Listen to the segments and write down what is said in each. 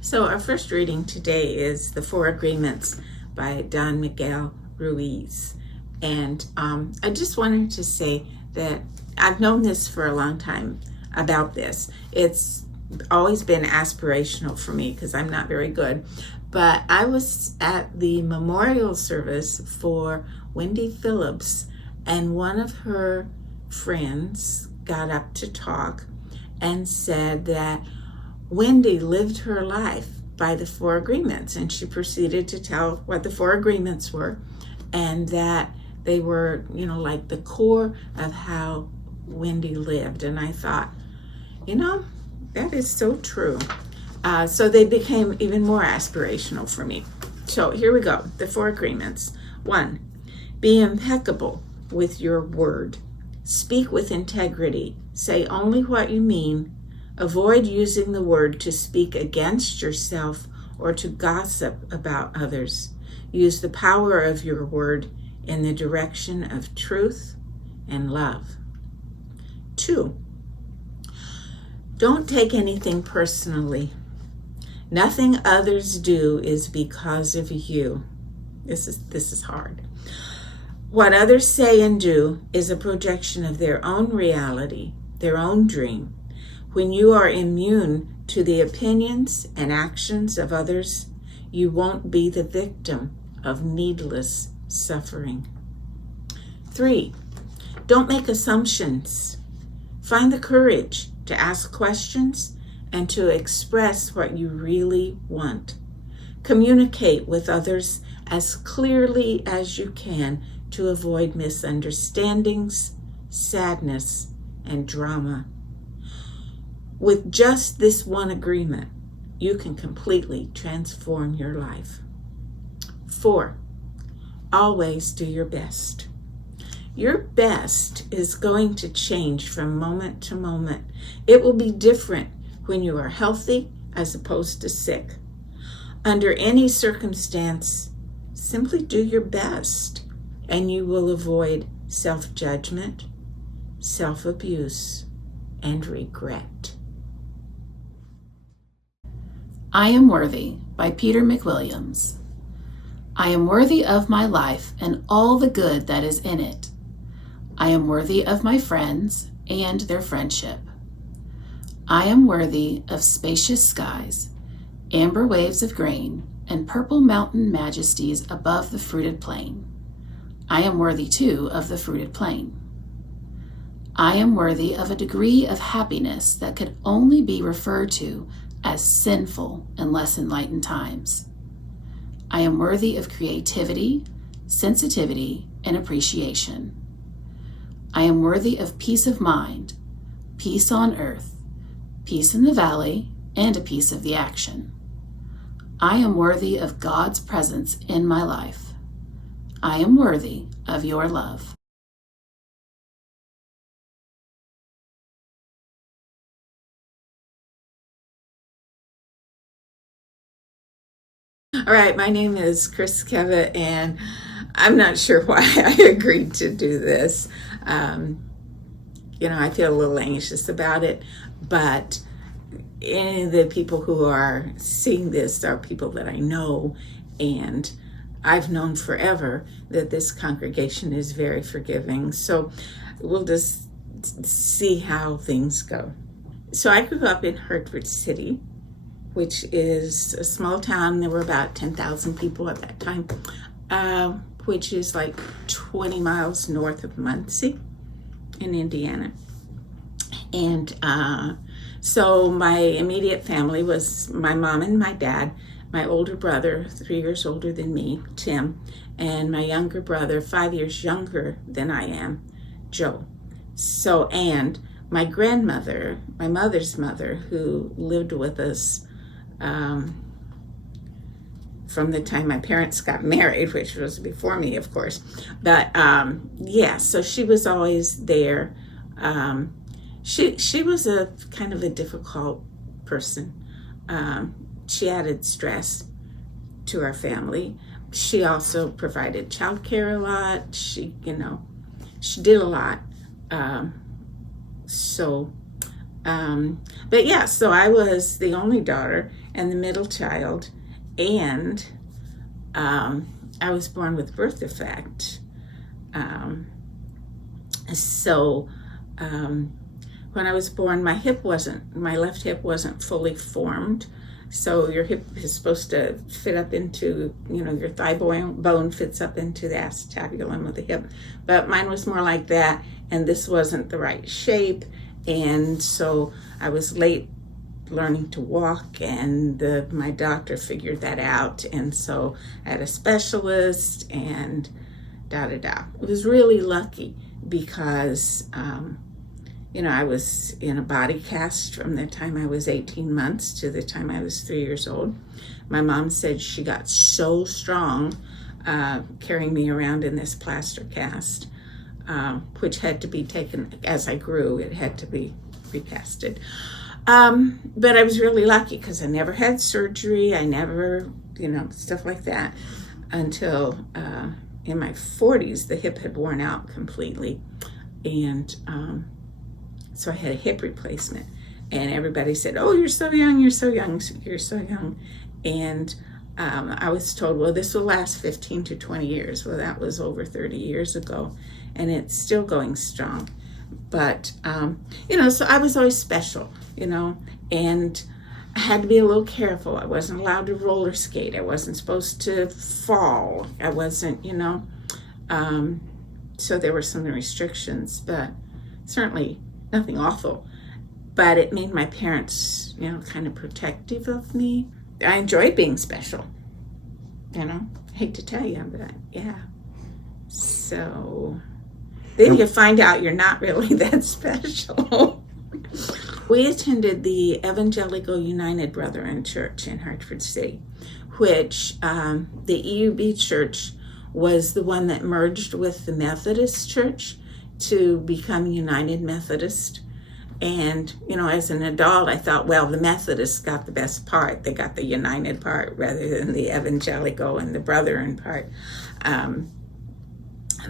So our first reading today is The Four Agreements by Don Miguel Ruiz. And I just wanted to say that I've known this for a long time about this. It's always been aspirational for me because I'm not very good. But I was at the memorial service for Wendy Phillips, and one of her friends got up to talk and said that Wendy lived her life by the Four Agreements, and she proceeded to tell what the Four Agreements were, and that they were, like the core of how Wendy lived. And I thought, that is so true. So they became even more aspirational for me. So here we go, the Four Agreements. 1, be impeccable with your word. Speak with integrity. Say only what you mean. Avoid using the word to speak against yourself or to gossip about others. Use the power of your word in the direction of truth and love. 2, don't take anything personally. Nothing others do is because of you. This is hard. What others say and do is a projection of their own reality, their own dream. When you are immune to the opinions and actions of others, you won't be the victim of needless suffering. 3, don't make assumptions. Find the courage to ask questions and to express what you really want. Communicate with others as clearly as you can to avoid misunderstandings, sadness, and drama. With just this one agreement, you can completely transform your life. 4, always do your best. Your best is going to change from moment to moment. It will be different when you are healthy as opposed to sick. Under any circumstance, simply do your best, and you will avoid self-judgment, self-abuse, and regret. I Am Worthy by Peter McWilliams. I am worthy of my life and all the good that is in it. I am worthy of my friends and their friendship. I am worthy of spacious skies, amber waves of grain, and purple mountain majesties above the fruited plain. I am worthy, too, of the fruited plain. I am worthy of a degree of happiness that could only be referred to as sinful in less enlightened times. I am worthy of creativity, sensitivity, and appreciation. I am worthy of peace of mind, peace on earth, peace in the valley, and a piece of the action. I am worthy of God's presence in my life. I am worthy of your love. All right, my name is Kevitt, and I'm not sure why I agreed to do this. I feel a little anxious about it, but any of the people who are seeing this are people that I know, and I've known forever that this congregation is very forgiving. So we'll just see how things go. So I grew up in Hartford City, which is a small town. There were about 10,000 people at that time, which is like 20 miles north of Muncie in Indiana. And so my immediate family was my mom and my dad, my older brother, 3 years older than me, Tim, and my younger brother, 5 years younger than I am, Joe. So, and my grandmother, my mother's mother, who lived with us from the time my parents got married, which was before me, of course. But so she was always there. She was a kind of a difficult person. She added stress to our family. She also provided childcare a lot. She did a lot. But yeah, so I was the only daughter and the middle child, and I was born with birth defect. So when I was born, my left hip wasn't fully formed. So your hip is supposed to fit up into, your thigh bone fits up into the acetabulum of the hip. But mine was more like that, and this wasn't the right shape. And so I was late learning to walk, and my doctor figured that out. And so I had a specialist, and da-da-da. It was really lucky because, I was in a body cast from the time I was 18 months to the time I was 3 years old. My mom said she got so strong carrying me around in this plaster cast, which had to be taken as I grew. It had to be recasted. But I was really lucky because I never had surgery. I never, stuff like that until in my 40s, the hip had worn out completely. And so I had a hip replacement, and everybody said, "Oh, you're so young, you're so young, you're so young." And I was told, well, this will last 15 to 20 years. Well, that was over 30 years ago, and it's still going strong. But, so I was always special, and I had to be a little careful. I wasn't allowed to roller skate. I wasn't supposed to fall. I wasn't, so there were some restrictions, but certainly nothing awful. But it made my parents, kind of protective of me. I enjoyed being special, I hate to tell you, but yeah. So then you find out you're not really that special. We attended the Evangelical United Brethren Church in Hartford City, which the EUB Church was the one that merged with the Methodist Church to become United Methodist. And, as an adult, I thought, well, the Methodists got the best part. They got the United part rather than the Evangelical and the Brethren part.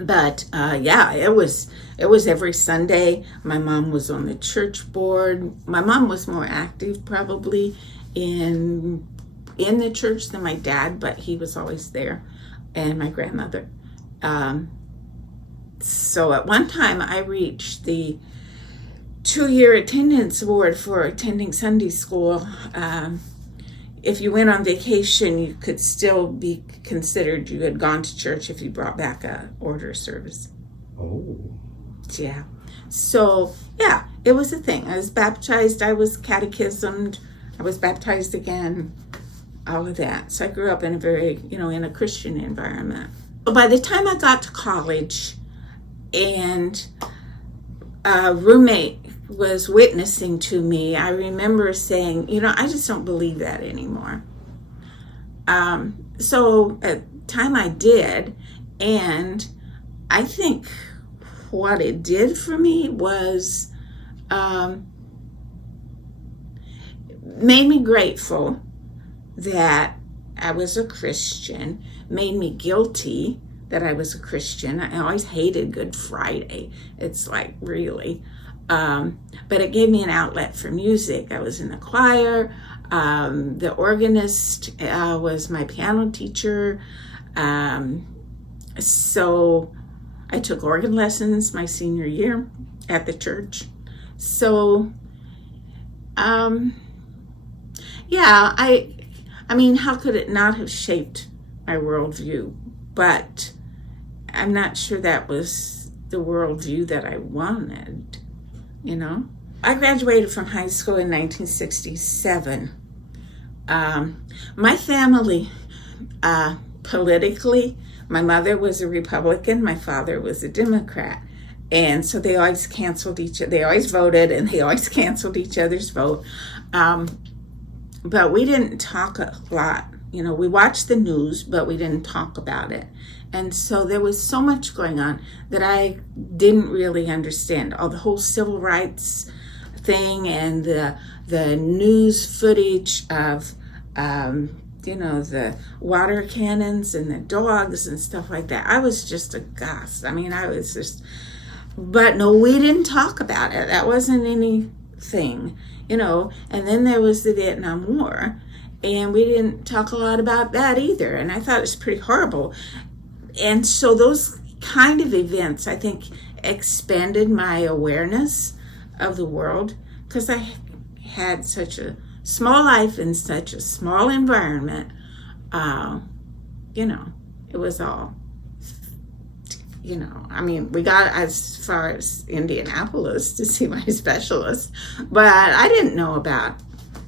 But it was every Sunday. My mom was on the church board. My mom was more active probably in the church than my dad, but he was always there, and my grandmother. So at one time I reached the 2-year attendance award for attending Sunday school. If you went on vacation, you could still be considered you had gone to church if you brought back a order service. Oh. Yeah. So, yeah, it was a thing. I was baptized. I was catechismed. I was baptized again. All of that. So I grew up in a very, in a Christian environment. But by the time I got to college and a roommate was witnessing to me, I remember saying, I just don't believe that anymore. So at the time I did, and I think what it did for me was made me grateful that I was a Christian, made me guilty that I was a Christian. I always hated Good Friday. It's like, really. But it gave me an outlet for music. I was in the choir. The organist was my piano teacher. So I took organ lessons my senior year at the church. So, I mean, how could it not have shaped my worldview? But I'm not sure that was the worldview that I wanted, I graduated from high school in 1967. My family, politically, my mother was a Republican, my father was a Democrat. And so they always they always voted, and they always canceled each other's vote. But we didn't talk a lot. We watched the news, but we didn't talk about it. And so there was so much going on that I didn't really understand. All the whole civil rights thing and the news footage of, the water cannons and the dogs and stuff like that. I was just aghast. I mean, but no, we didn't talk about it. That wasn't thing, and then there was the Vietnam War, and we didn't talk a lot about that either, and I thought it was pretty horrible. And so those kind of events, I think, expanded my awareness of the world, because I had such a small life in such a small environment. It was all, we got as far as Indianapolis to see my specialist, but I didn't know about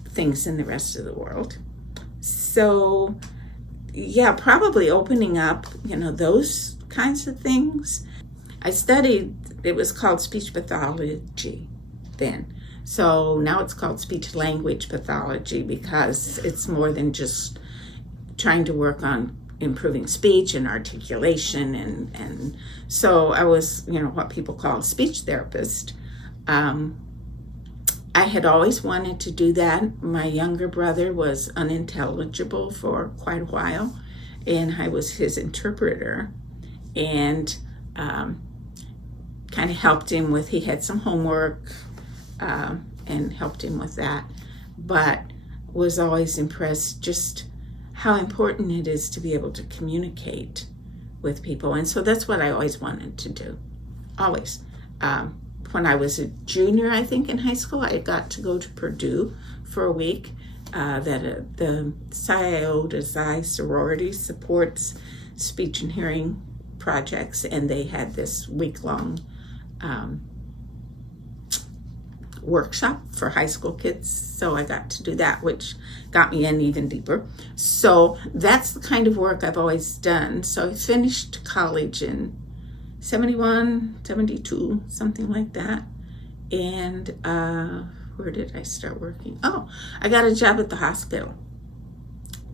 things in the rest of the world. So, yeah, probably opening up, those kinds of things. I studied, it was called speech pathology then. So now it's called speech language pathology, because it's more than just trying to work on improving speech and articulation. And so I was, what people call a speech therapist. I had always wanted to do that. My younger brother was unintelligible for quite a while, and I was his interpreter, and kind of helped him with, he had some homework, and helped him with that, but was always impressed just how important it is to be able to communicate with people. And so that's what I always wanted to do, always. When I was a junior, I think, in high school, I got to go to Purdue for a week. The CIO to Xi sorority supports speech and hearing projects, and they had this week-long workshop for high school kids. So I got to do that, which got me in even deeper. So that's the kind of work I've always done. So I finished college in 71, 72, something like that. And where did I start working? Oh, I got a job at the hospital.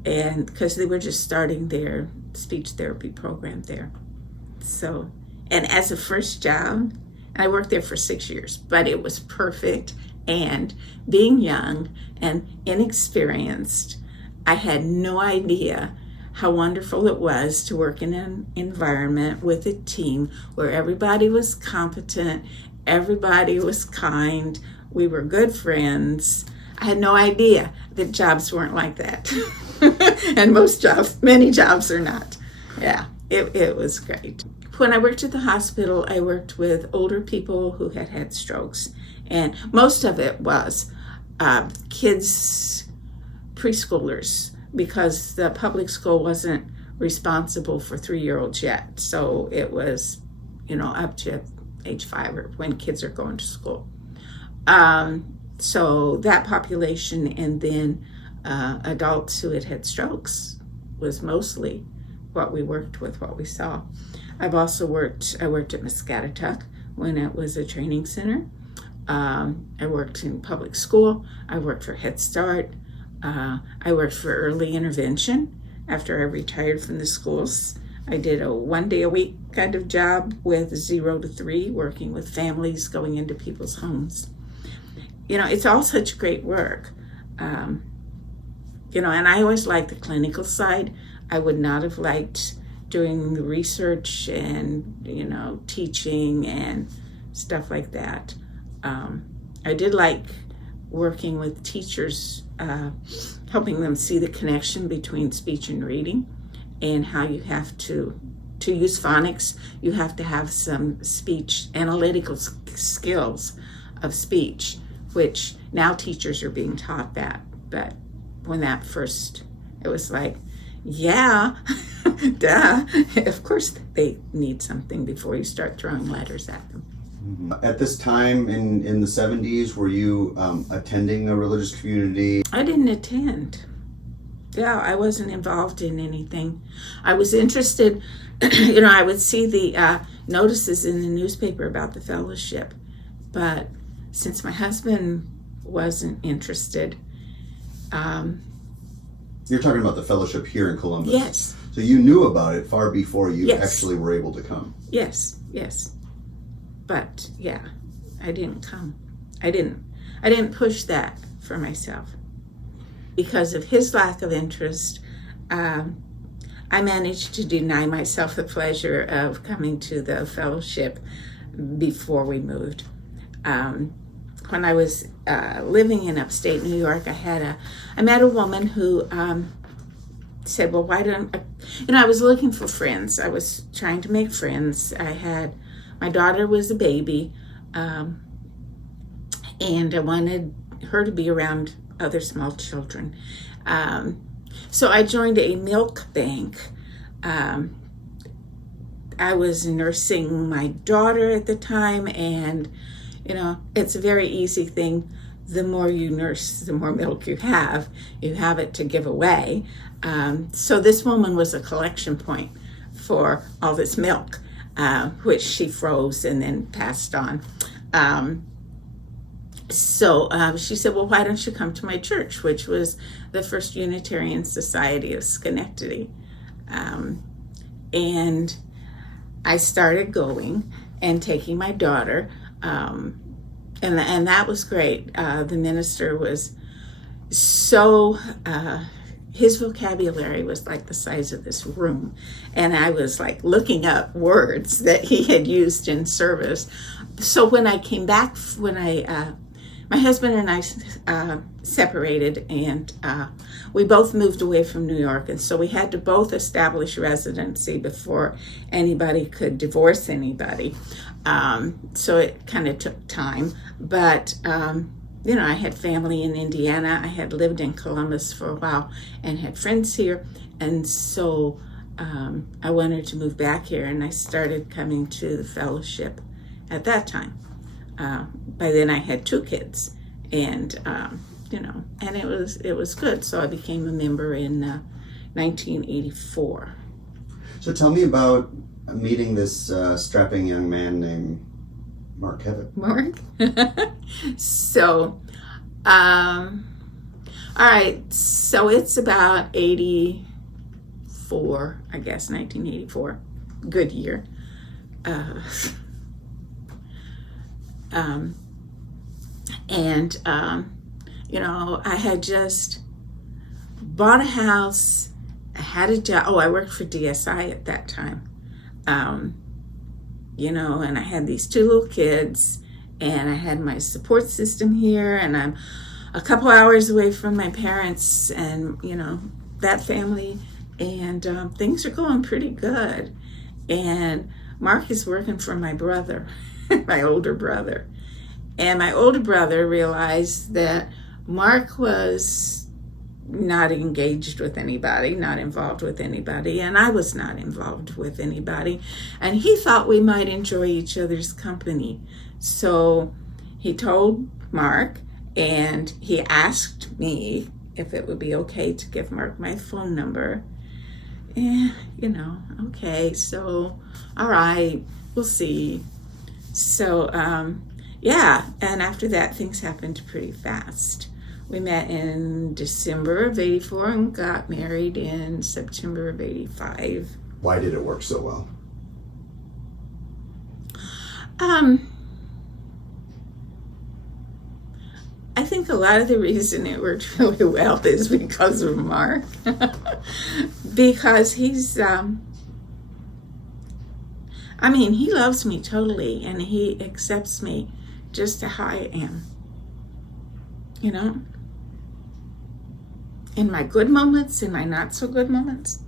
And because they were just starting their speech therapy program there. So, and as a first job, I worked there for 6 years, but it was perfect. And being young and inexperienced, I had no idea how wonderful it was to work in an environment with a team where everybody was competent, everybody was kind, we were good friends. I had no idea that jobs weren't like that. And many jobs are not. Yeah, it was great. When I worked at the hospital, I worked with older people who had had strokes. And most of it was kids, preschoolers, because the public school wasn't responsible for 3-year-olds yet. So it was, up to age 5 or when kids are going to school. So that population, and then adults who had had strokes was mostly what we worked with, what we saw. I worked at Muscatatuck when it was a training center. I worked in public school. I worked for Head Start. I worked for early intervention after I retired from the schools. I did a 1 day a week kind of job with 0 to 3, working with families going into people's homes. It's all such great work. And I always liked the clinical side. I would not have liked doing the research and, teaching and stuff like that. I did like working with teachers, helping them see the connection between speech and reading, and how you have to use phonics, you have to have some speech analytical skills of speech, which now teachers are being taught that. But when that first, it was like, yeah, duh. Of course they need something before you start throwing letters at them. At this time in the 70s, were you attending a religious community? I didn't attend. Yeah, I wasn't involved in anything. I was interested, I would see the notices in the newspaper about the fellowship, but since my husband wasn't interested. You're talking about the fellowship here in Columbus? Yes. So you knew about it far before you Yes. actually were able to come? Yes. But yeah, I didn't come. I didn't push that for myself. Because of his lack of interest, I managed to deny myself the pleasure of coming to the fellowship before we moved. when I was living in upstate New York, I met a woman who said, well, why don't, I was looking for friends. I was trying to make friends. My daughter was a baby, and I wanted her to be around other small children. So I joined a milk bank. I was nursing my daughter at the time, and it's a very easy thing. The more you nurse, the more milk you have it to give away. So this woman was a collection point for all this milk, which she froze and then passed on. So she said, well, why don't you come to my church, which was the First Unitarian Society of Schenectady. And I started going and taking my daughter, and that was great. The minister was so, his vocabulary was like the size of this room, and I was like looking up words that he had used in service. So when I came back, my husband and I separated, and we both moved away from New York, and so we had to both establish residency before anybody could divorce anybody. So it kind of took time, but I had family in Indiana. I had lived in Columbus for a while and had friends here, and so I wanted to move back here, and I started coming to the fellowship at that time. By then I had 2 kids, and and it was good. So I became a member in 1984. So tell me about meeting this strapping young man named Mark Kevitt. Mark? So, all right, so it's about 84, I guess, 1984. Good year. I had just bought a house. I had a job. I worked for DSI at that time. And I had these 2 little kids, and I had my support system here, and I'm a couple hours away from my parents and, that family, and things are going pretty good. And Mark is working for my brother, my older brother. And my older brother realized that Mark was not engaged with anybody, not involved with anybody, and I was not involved with anybody. And he thought we might enjoy each other's company. So he told Mark, and he asked me if it would be okay to give Mark my phone number. Okay, so, all right, we'll see. So, and after that, things happened pretty fast. We met in December of 84 and got married in September of 85. Why did it work so well? I think a lot of the reason it worked really well is because of Mark. Because he's, he loves me totally, and he accepts me just how I am. In my good moments, in my not so good moments.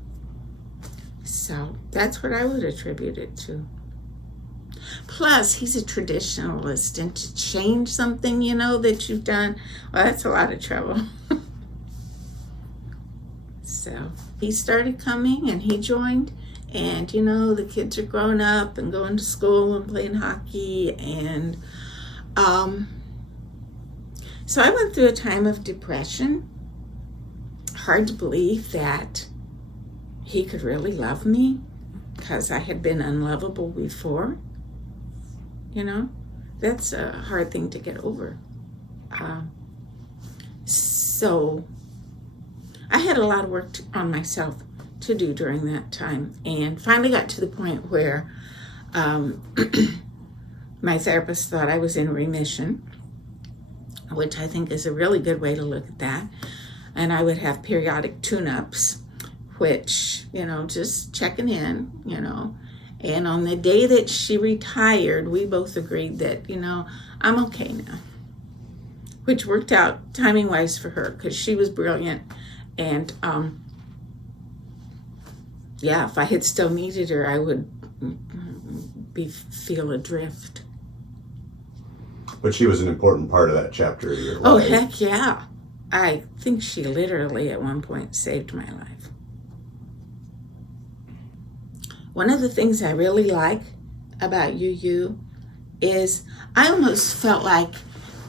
So that's what I would attribute it to. Plus, he's a traditionalist, and to change something, that you've done, well, that's a lot of trouble. So he started coming, and he joined, and, the kids are growing up and going to school and playing hockey, and so I went through a time of depression. Hard to believe that he could really love me, because I had been unlovable before. That's a hard thing to get over. So I had a lot of work on myself to do during that time, and finally got to the point where my therapist thought I was in remission, which I think is a really good way to look at that. And I would have periodic tune-ups, which, just checking in, And on the day that she retired, we both agreed that, I'm okay now. which worked out timing-wise for her because she was brilliant. And yeah, if I had still needed her, I would feel adrift. But she was an important part of that chapter of your life. Oh, heck yeah. I think she literally at one point saved my life. One of the things I really like about UU is I almost felt like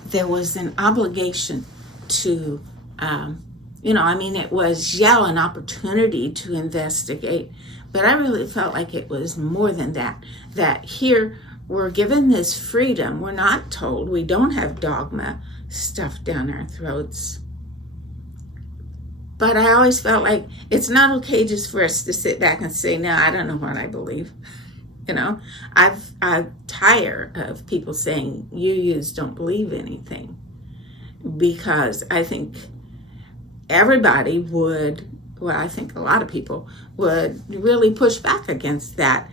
there was an obligation to, it was, an opportunity to investigate, but I really felt like it was more than that, that here we're given this freedom. We're not told. We don't have dogma stuffed down our throats. But I always felt like it's not okay just for us to sit back and say, no, I don't know what I believe. I'm tired of people saying UUs don't believe anything, because I think everybody would, I think a lot of people would really push back against that,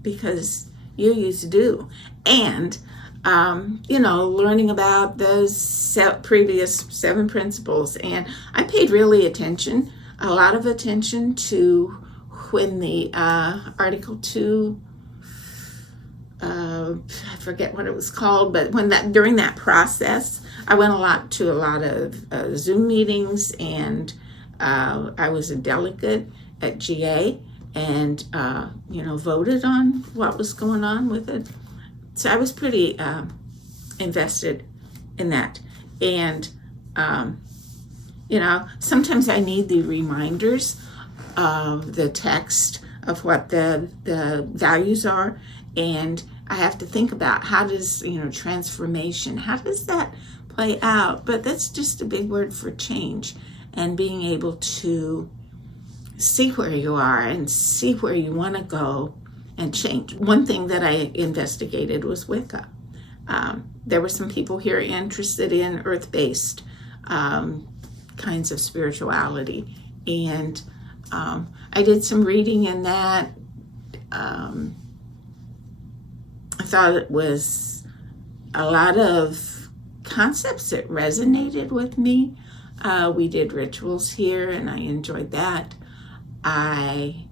because UUs do. And, learning about those previous 7 principles. And I paid really a lot of attention to when the Article 2, I forget what it was called, but during that process, I went to a lot of Zoom meetings, and I was a delegate at GA, and voted on what was going on with it. So I was pretty invested in that. And sometimes I need the reminders of the text of what the values are, and I have to think about how does transformation, how does that play out? But that's just a big word for change, and being able to see where you are and see where you want to go and change. One thing that I investigated was Wicca. There were some people here interested in earth-based kinds of spirituality, and I did some reading in that. I thought it was a lot of concepts that resonated with me. We did rituals here, and I enjoyed that. I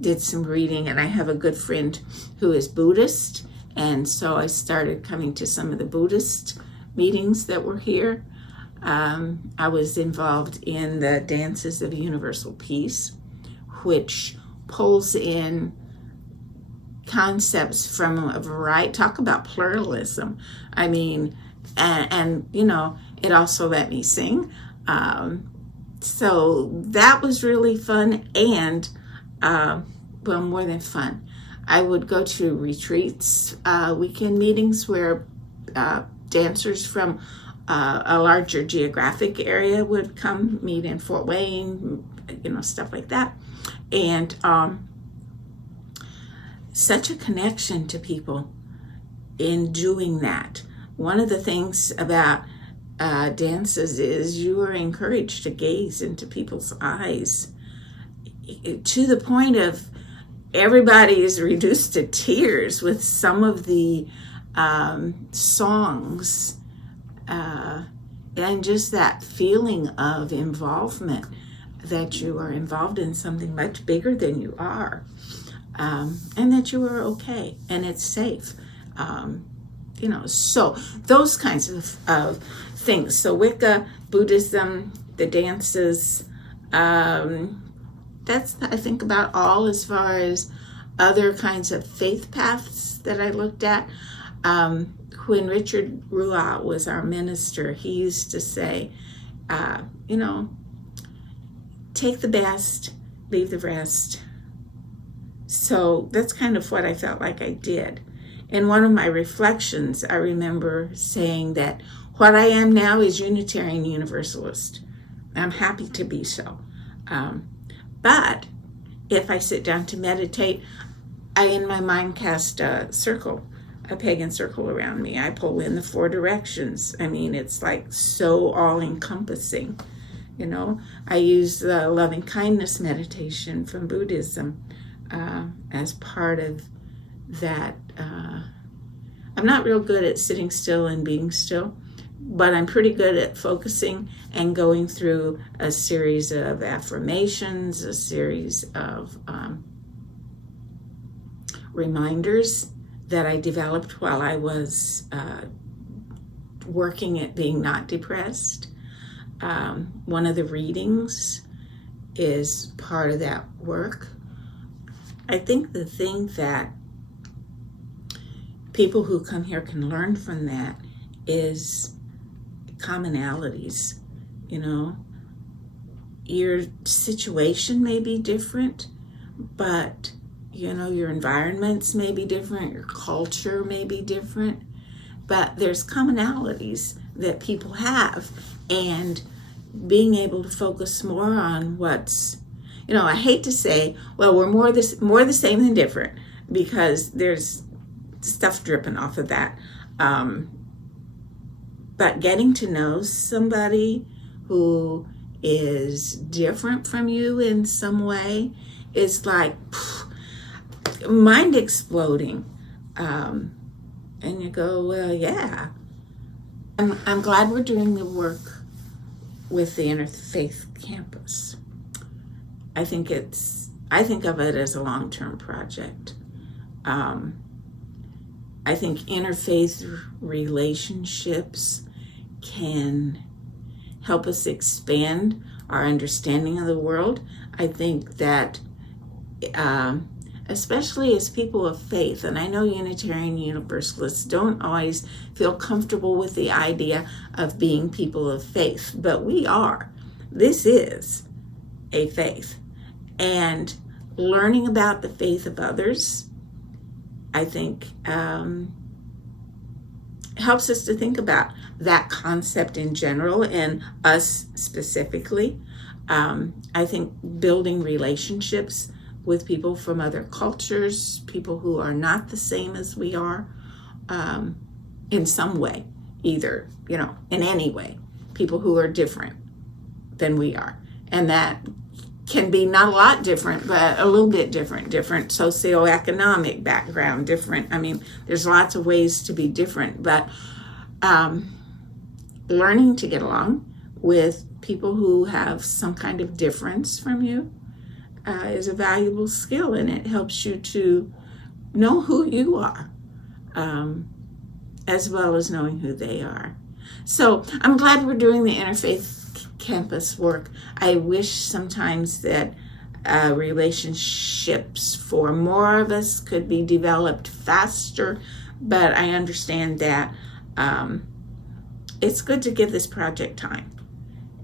did some reading, and I have a good friend who is Buddhist, and so I started coming to some of the Buddhist meetings that were here. I was involved in the Dances of Universal Peace, which pulls in concepts from a variety. Talk about pluralism. I mean, and it also let me sing. So that was really fun, and more than fun. I would go to retreats, weekend meetings where dancers from a larger geographic area would come meet in Fort Wayne, stuff like that. And such a connection to people in doing that. One of the things about dances is you are encouraged to gaze into people's eyes to the point of everybody is reduced to tears with some of the songs, and just that feeling of involvement, that you are involved in something much bigger than you are, and that you are okay and it's safe. So those kinds of things. So Wicca, Buddhism, the dances, that's, I think, about all as far as other kinds of faith paths that I looked at. When Richard Ruah was our minister, he used to say, take the best, leave the rest. So that's kind of what I felt like I did. In one of my reflections, I remember saying that what I am now is Unitarian Universalist. I'm happy to be so. But if I sit down to meditate, I, in my mind, cast a pagan circle around me. I pull in the 4 directions. I mean, it's like so all-encompassing. I use the loving kindness meditation from Buddhism as part of that I'm not real good at sitting still and being still, but I'm pretty good at focusing and going through a series of affirmations, a series of reminders that I developed while I was working at being not depressed. One of the readings is part of that work. I think the thing that people who come here can learn from that is commonalities. You know, your situation may be different, but you know, your environments may be different, your culture may be different, but there's commonalities that people have, and being able to focus more on what's, you know, I hate to say, well, we're more the same than different, because there's stuff dripping off of that. But getting to know somebody who is different from you in some way is like mind exploding. And you go, well, yeah. I'm glad we're doing the work with the Interfaith Campus. I think of it as a long-term project. I think interfaith relationships can help us expand our understanding of the world. I think that especially as people of faith, and I know Unitarian Universalists don't always feel comfortable with the idea of being people of faith, but we are. This is a faith. And learning about the faith of others, I think, helps us to think about that concept in general and us specifically. I think building relationships with people from other cultures, people who are not the same as we are, in some way, either, you know, in any way, people who are different than we are. And that can be not a lot different, but a little bit different socioeconomic background, different. I mean, there's lots of ways to be different, but learning to get along with people who have some kind of difference from you is a valuable skill, and it helps you to know who you are, as well as knowing who they are. So I'm glad we're doing the Interfaith Campus work. I wish sometimes that relationships for more of us could be developed faster, but I understand that it's good to give this project time,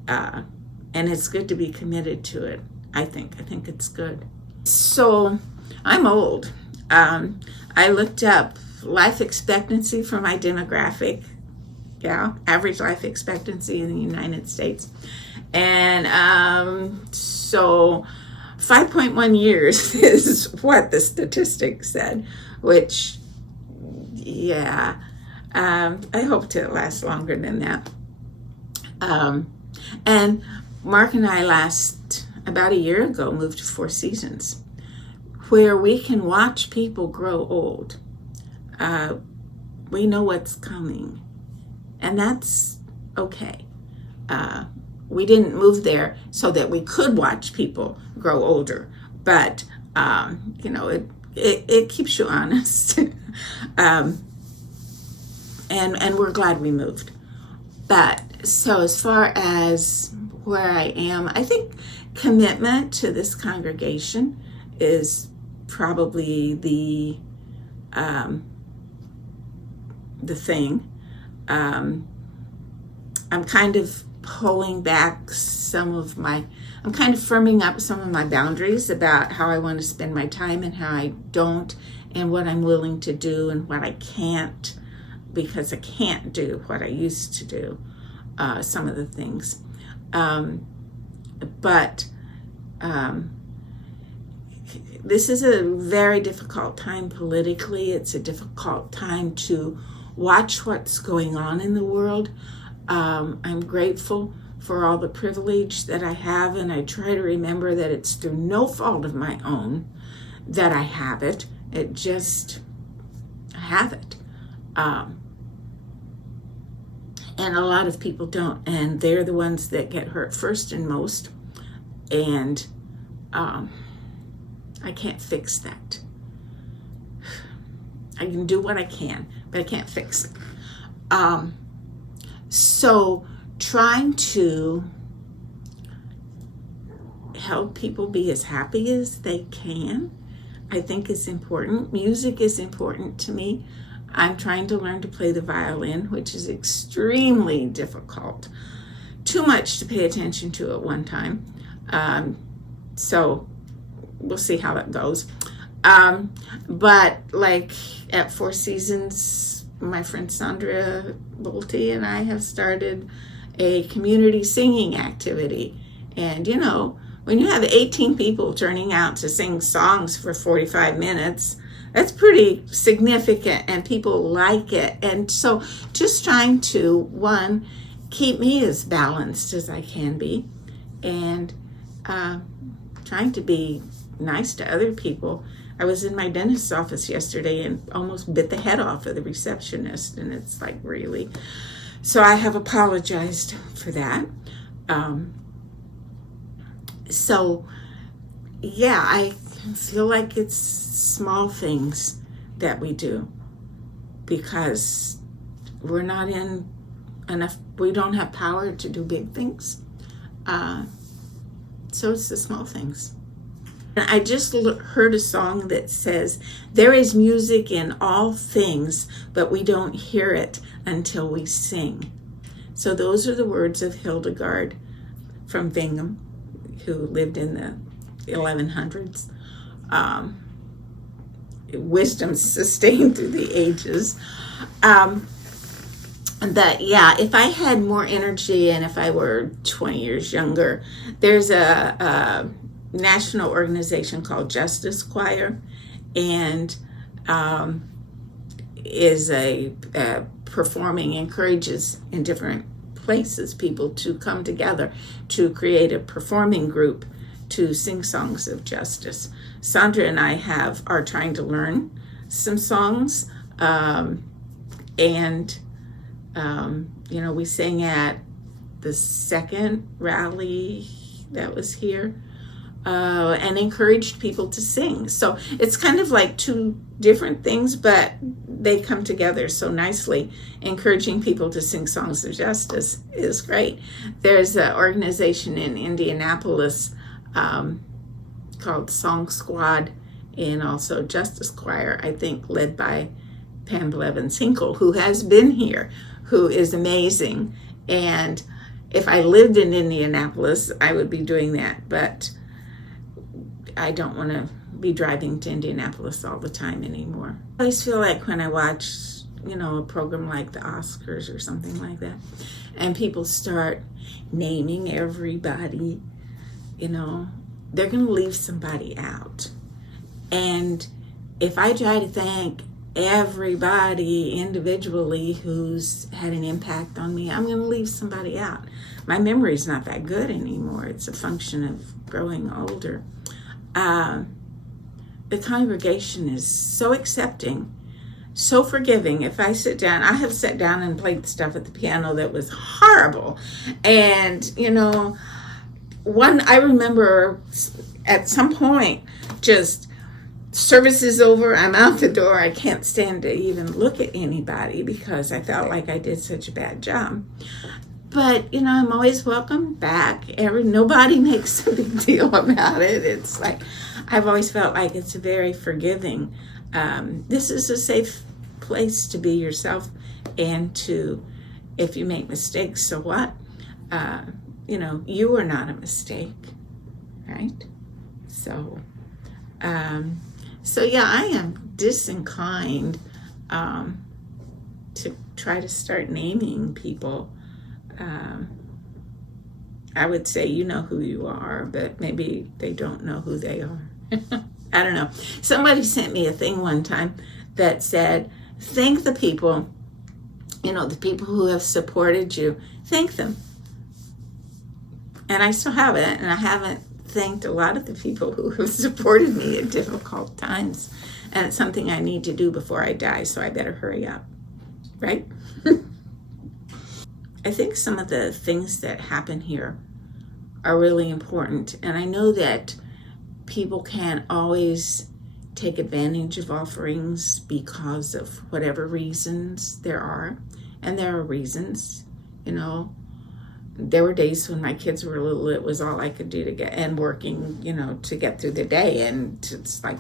and it's good to be committed to it. I think it's good. So I'm old. I looked up life expectancy for my demographic. Yeah, average life expectancy in the United States. And so 5.1 years is what the statistics said, which, yeah, I hope to last longer than that. And Mark and I about a year ago, moved to Four Seasons, where we can watch people grow old. We know what's coming. And that's okay. We didn't move there so that we could watch people grow older, but you know, it keeps you honest. And we're glad we moved. But so as far as where I am, I think commitment to this congregation is probably the thing. I'm kind of pulling back I'm kind of firming up some of my boundaries about how I want to spend my time and how I don't, and what I'm willing to do and what I can't, because I can't do what I used to do, some of the things. But this is a very difficult time politically. It's a difficult time to watch what's going on in the world. I'm grateful for all the privilege that I have, and I try to remember that it's through no fault of my own that I have it. I have it. Um, and a lot of people don't, and they're the ones that get hurt first and most. And I can't fix that. I can do what I can, but I can't fix it. So trying to help people be as happy as they can, I think is important. Music is important to me. I'm trying to learn to play the violin, which is extremely difficult. Too much to pay attention to at one time. So we'll see how it goes. But like at Four Seasons, my friend Sandra Bolte and I have started a community singing activity. And you know, when you have 18 people turning out to sing songs for 45 minutes, that's pretty significant, and people like it. And so just trying to, one, keep me as balanced as I can be, and trying to be nice to other people. I was in my dentist's office yesterday and almost bit the head off of the receptionist, and it's like, really? So I have apologized for that. So yeah, I feel like it's small things that we do because we're not in enough, we don't have power to do big things. So it's the small things. And I just heard a song that says, there is music in all things, but we don't hear it until we sing. So those are the words of Hildegard from Bingen, who lived in the 1100s. Wisdom sustained through the ages. That, yeah, if I had more energy and if I were 20 years younger, there's a national organization called Justice Choir, and is a performing, encourages in different places people to come together to create a performing group to sing songs of justice. Sandra and I are trying to learn some songs, and you know, we sang at the second rally that was here, and encouraged people to sing. So it's kind of like two different things, but they come together so nicely. Encouraging people to sing songs of justice is great. There's an organization in Indianapolis called Song Squad, and also Justice Choir, I think, led by Pam Blevins-Hinkle, who has been here, who is amazing. And if I lived in Indianapolis, I would be doing that, but I don't want to be driving to Indianapolis all the time anymore. I always feel like when I watch, you know, a program like the Oscars or something like that, and people start naming everybody, you know, they're going to leave somebody out. And if I try to thank everybody individually who's had an impact on me, I'm going to leave somebody out. My memory's not that good anymore. It's a function of growing older. The congregation is so accepting, so forgiving. If I sit down, I have sat down and played stuff at the piano that was horrible. And, you know, I remember at some point, just service is over, I'm out the door, I can't stand to even look at anybody because I felt like I did such a bad job. But, you know, I'm always welcome back. Nobody makes a big deal about it. It's like, I've always felt like it's very forgiving. This is a safe place to be yourself, and to, if you make mistakes, so what? You know, you are not a mistake, right? So yeah, I am disinclined to try to start naming people. I would say, you know who you are, but maybe they don't know who they are. I don't know. Somebody sent me a thing one time that said, thank the people, you know, the people who have supported you. Thank them. And I still haven't, and I haven't thanked a lot of the people who have supported me at difficult times. And it's something I need to do before I die, so I better hurry up. right? I think some of the things that happen here are really important. And I know that people can't always take advantage of offerings because of whatever reasons there are. And there are reasons, you know. There were days when my kids were little, it was all I could do to get, and working, you know, to get through the day. And it's like,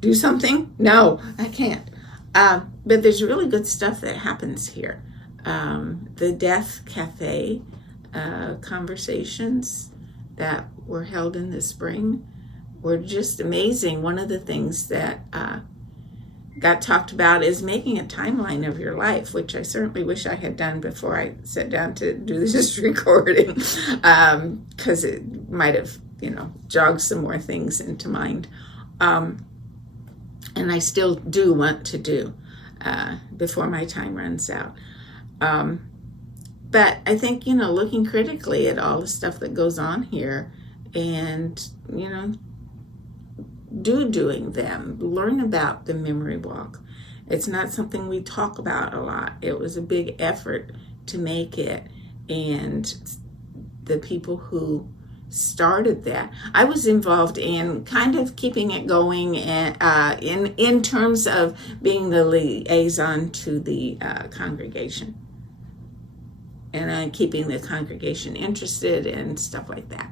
do something? No, I can't. But there's really good stuff that happens here. The Deaf Cafe conversations that were held in the spring were just amazing. One of the things that got talked about is making a timeline of your life, which I certainly wish I had done before I sat down to do this recording, because it might have, you know, jogged some more things into mind. And I still do want to do before my time runs out. But I think, you know, looking critically at all the stuff that goes on here and, you know, doing them, learn about the memory walk. It's not something we talk about a lot. It was a big effort to make it. And the people who started that, I was involved in kind of keeping it going, and in terms of being the liaison to the congregation, and keeping the congregation interested and stuff like that.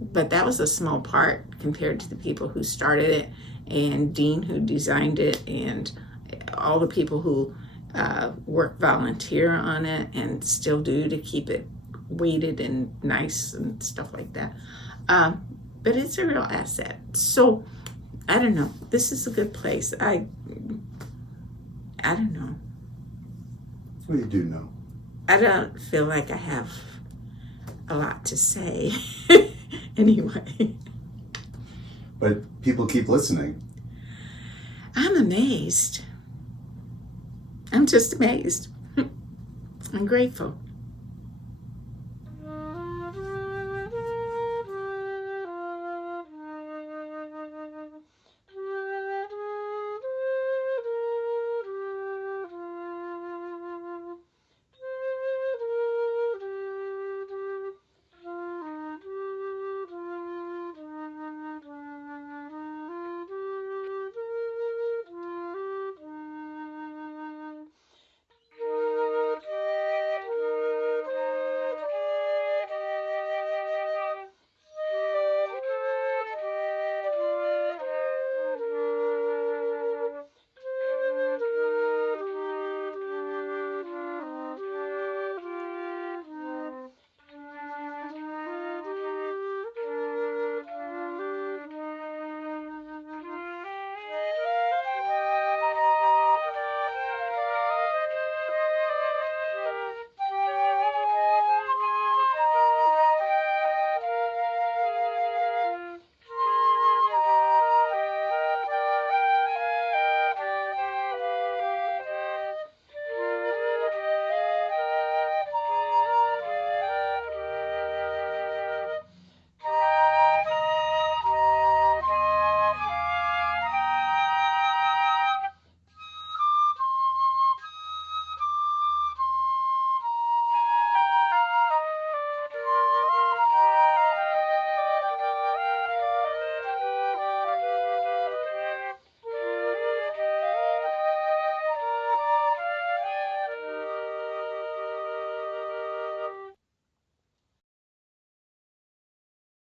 But that was a small part compared to the people who started it, and Dean who designed it, and all the people who work volunteer on it and still do to keep it weeded and nice and stuff like that. But it's a real asset. So I don't know. This is a good place. I don't know. Well, you do know. I don't feel like I have a lot to say anyway. But people keep listening. I'm amazed. I'm just amazed. I'm grateful.